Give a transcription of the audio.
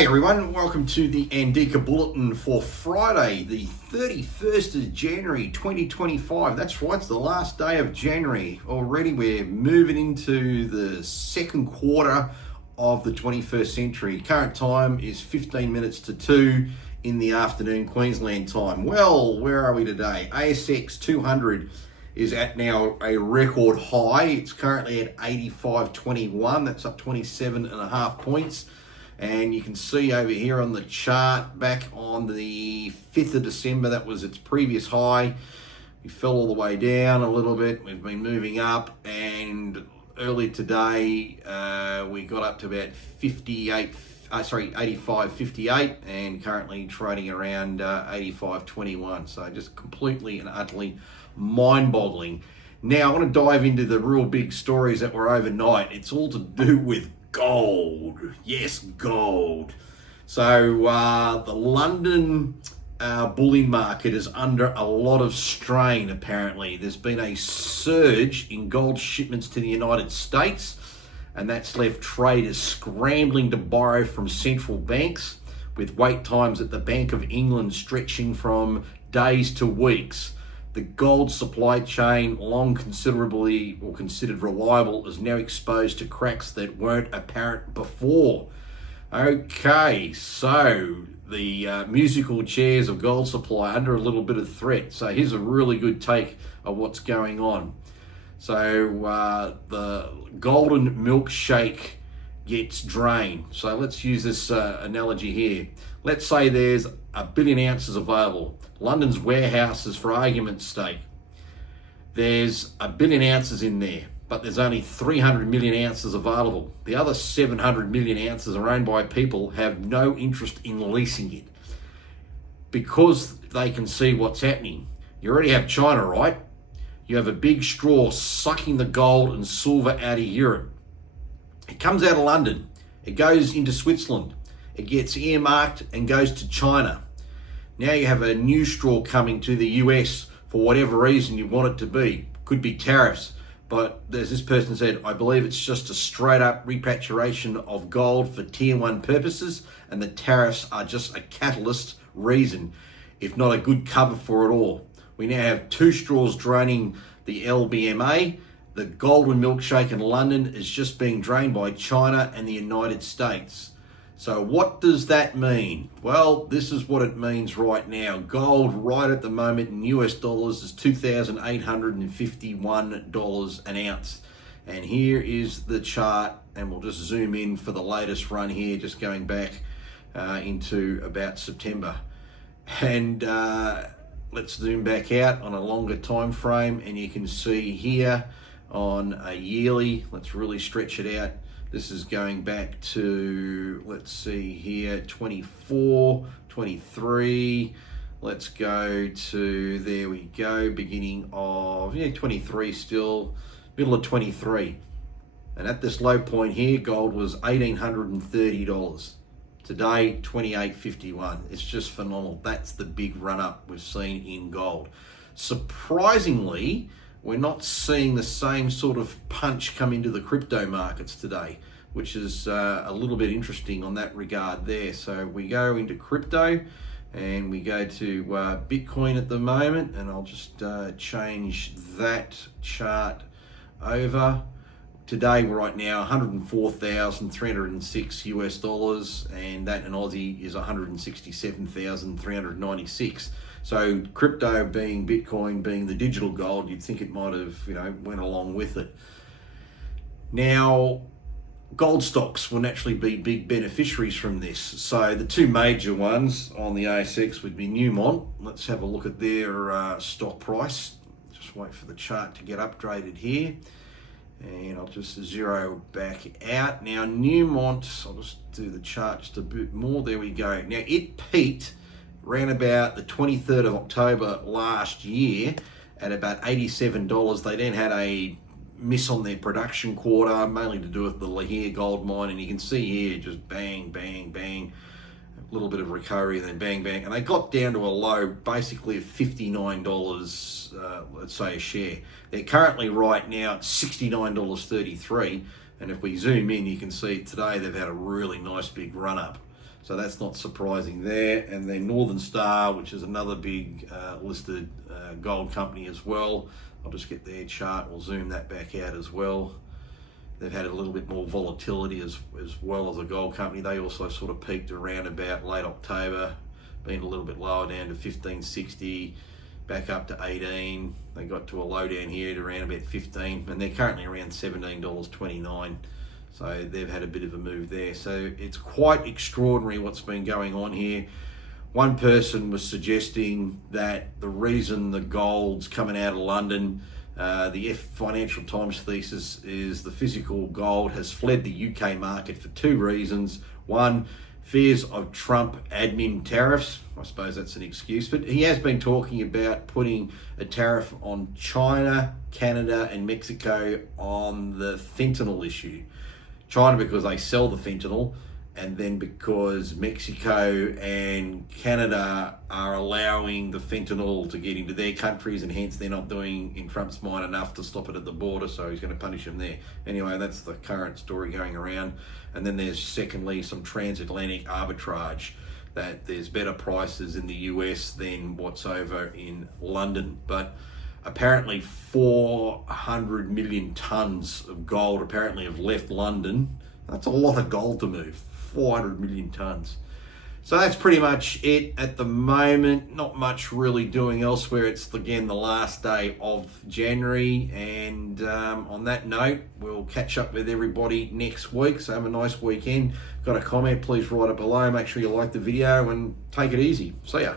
Hey everyone, welcome to the ANDIKA Bulletin for Friday, the 31st of January 2025. That's right, it's the last day of January. Already we're moving into the second quarter of the 21st century. Current time is 15 minutes to 2 in the afternoon Queensland time. Well, where are we today? ASX 200 is at now a record high. It's currently at 85.21. That's up 27.5 points. And you can see over here on the chart, back on the 5th of December, that was its previous high. We fell all the way down a little bit. We've been moving up, and early today, we got up to about 85.58, and currently trading around 85.21. So just completely and utterly mind-boggling. Now, I want to dive into the real big stories that were overnight. It's all to do with gold. Yes, gold. So the London bullion market is under a lot of strain, apparently. There's been a surge in gold shipments to the United States, and that's left traders scrambling to borrow from central banks, with wait times at the Bank of England stretching from days to weeks. The gold supply chain, long considered reliable, is now exposed to cracks that weren't apparent before. Okay, so the musical chairs of gold supply under a little bit of threat. So here's a really good take of what's going on. So the golden milkshake gets drained. So let's use this analogy here. Let's say there's 1 billion ounces available. London's warehouses, for argument's sake, there's 1 billion ounces in there, but there's only 300 million ounces available. The other 700 million ounces are owned by people who have no interest in leasing it because they can see what's happening. You already have China, right? You have a big straw sucking the gold and silver out of Europe. It comes out of London. It goes into Switzerland. It gets earmarked and goes to China. Now you have a new straw coming to the US for whatever reason you want it to be. Could be tariffs, but as this person said, I believe it's just a straight up repatriation of gold for tier 1 purposes, and the tariffs are just a catalyst reason, if not a good cover for it all. We now have 2 straws draining the LBMA. The golden milkshake in London is just being drained by China and the United States. So what does that mean? Well, this is what it means right now. Gold right at the moment in US dollars is $2,851 an ounce. And here is the chart, and we'll just zoom in for the latest run here, just going back into about September. And let's zoom back out on a longer time frame, and you can see here on a yearly, let's really stretch it out. This is going back to, let's see here, 24, 23. Let's go to, there we go, beginning of, 23 still, middle of 23. And at this low point here, gold was $1,830. Today, $28.51. It's just phenomenal. That's the big run up we've seen in gold. Surprisingly, we're not seeing the same sort of punch come into the crypto markets today, which is a little bit interesting on that regard there. So we go into crypto and we go to Bitcoin at the moment, and I'll just change that chart over. Today, right now, 104,306 US dollars, and that in Aussie is 167,396. So crypto being Bitcoin, being the digital gold, you'd think it might have, went along with it. Now, gold stocks will naturally be big beneficiaries from this. So the 2 major ones on the ASX would be Newmont. Let's have a look at their stock price. Just wait for the chart to get upgraded here. And I'll just zero back out. Now Newmont, I'll just do the chart just a bit more. There we go. Now it peaked around about the 23rd of October last year at about $87. They then had a miss on their production quarter, mainly to do with the Lihir gold mine, and you can see here just bang, bang, bang, a little bit of recovery, and then bang, bang, and they got down to a low basically of $59, let's say, a share. They're currently right now at $69.33, and if we zoom in, you can see today they've had a really nice big run up. So that's not surprising there. And then Northern Star, which is another big listed gold company as well. I'll just get their chart, we'll zoom that back out as well. They've had a little bit more volatility as well as a gold company. They also sort of peaked around about late October, been a little bit lower down to 1560, back up to 18. They got to a low down here at around about 15, and they're currently around $17.29. So they've had a bit of a move there. So it's quite extraordinary what's been going on here. One person was suggesting that the reason the gold's coming out of London, the Financial Times thesis is the physical gold has fled the UK market for two reasons. One, fears of Trump admin tariffs. I suppose that's an excuse, but he has been talking about putting a tariff on China, Canada, and Mexico on the fentanyl issue. China because they sell the fentanyl, and then because Mexico and Canada are allowing the fentanyl to get into their countries, and hence they're not doing, in Trump's mind, enough to stop it at the border, so he's going to punish them there. Anyway, that's the current story going around. And then there's secondly some transatlantic arbitrage, that there's better prices in the US than what's over in London. But apparently 400 million tons of gold apparently have left London. That's a lot of gold to move, 400 million tons. So that's pretty much it at the moment. Not much really doing elsewhere. It's again the last day of January, and on that note, we'll catch up with everybody next week. So have a nice weekend. Got a comment, please write it below. Make sure you like the video and take it easy. See ya.